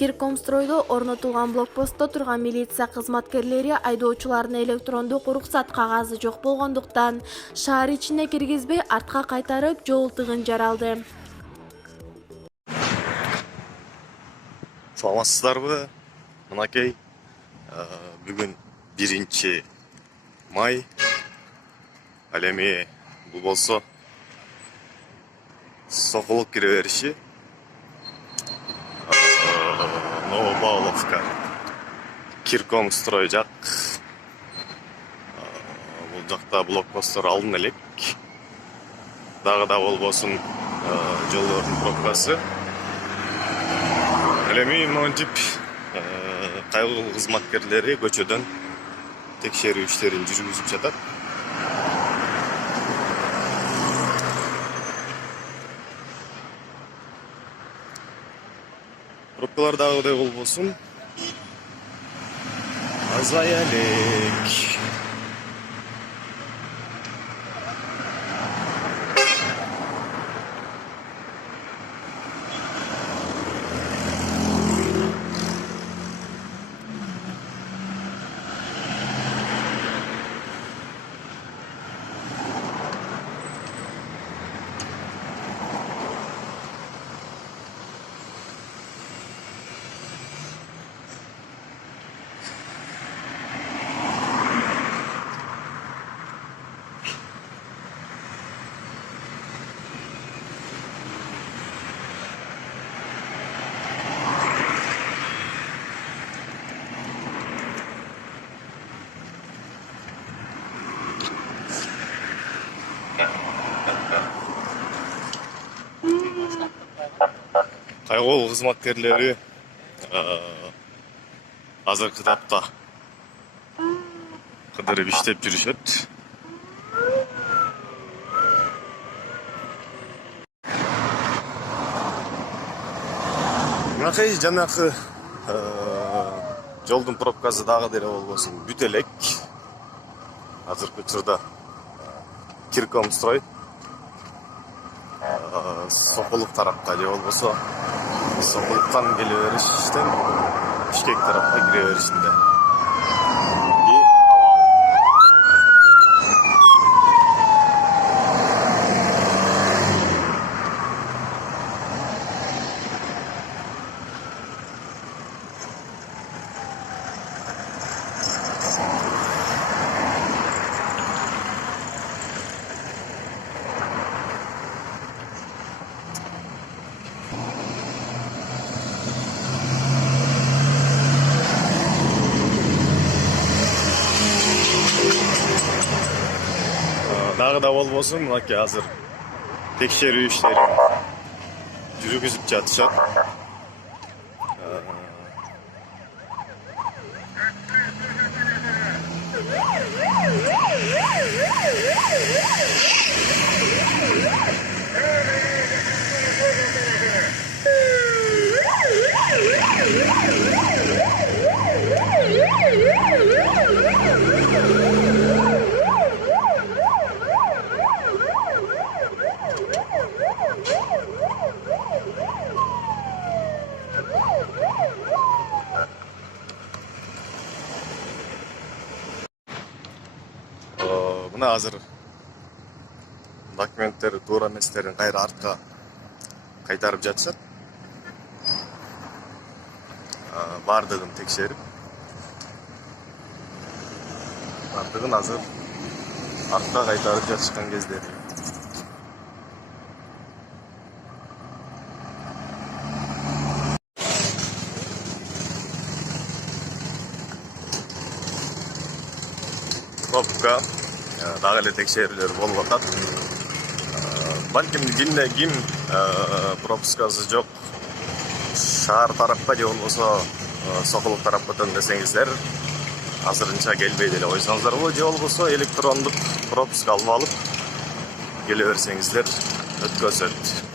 Киркомстройдо орнотулган блокпостто турган милиция кызматкерлери айдоочулардын электрондук уруксат кагазы жок болгондуктан шаар ичине киргизбей артка кайтарып жол тыгын жаралды. Саламатсыздарбы? Мынакей, бүгүн 1 май. Ал эми бул болсо Сокулук кире бериши. Новопавловка. Киркомстрой жак. Бул жакта блокпосттор алдын элек. Дагы да болбосун жолдордун пробкасы. Ал эми монтип кайгылуу кызматкерлери көчөдөн текшерүү иштерин жүргүзүп жатат. Пробкалар дагыдай болбосун азая элек. Кайгылуу кызматкерлери азыркы тапта кыдырып иштеп жүрүшөт. Мынакей жанакы жолдун пробкасы дагы деле болбосун бүт элек. Азыркы учурда Киркомстрой Сокулук тарапка же болбосо Сокулуктан келе бериштен Бишкек тарапка кире беришинде. Дагы да болбосун мынакей азыр текшерүү иштерин жүргүзүп жатышат. Мына азыр документтери туура эместерин кайра артка кайтарып жатышат. Бардыгын текшерип, бардыгын азыр артка кайтарып жатышкан кездери. Пробка дагы эле текшерүүлөр болуп атат. Балким кимде ким пропускасы жок шаар тарапка же болбосо Сокулук тарапка өтөм десеңиздер, азырынча келбей деле койсоңуздар болот, же болбосо электрондук пропуска алып келе берсеңиздер өткөзөт.